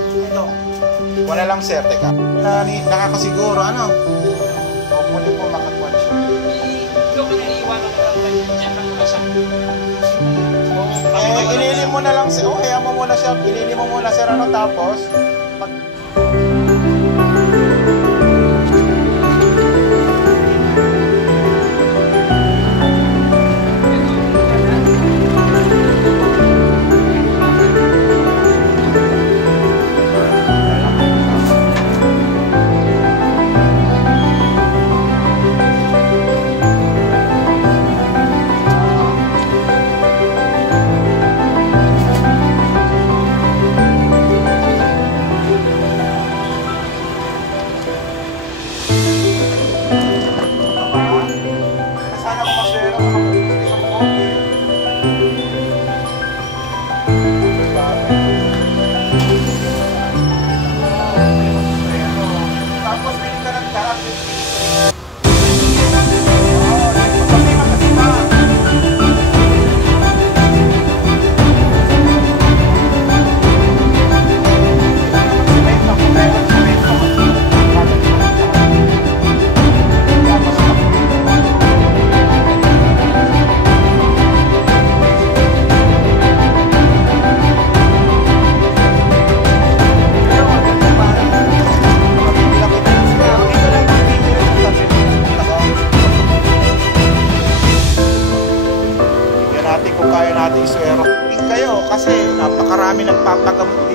Ito. Wala lang sir, teka. Nakakasiguro, ano? O muli po makatwan siya. Ikaw ka naiiwanan ka lang dyan lang muna siya. Ilili mo na lang sir. Kaya mo muna siya. Ilili mo muna sir, ano, tapos natin kung kaya natin iswero kayo kasi napakarami nagpapagamot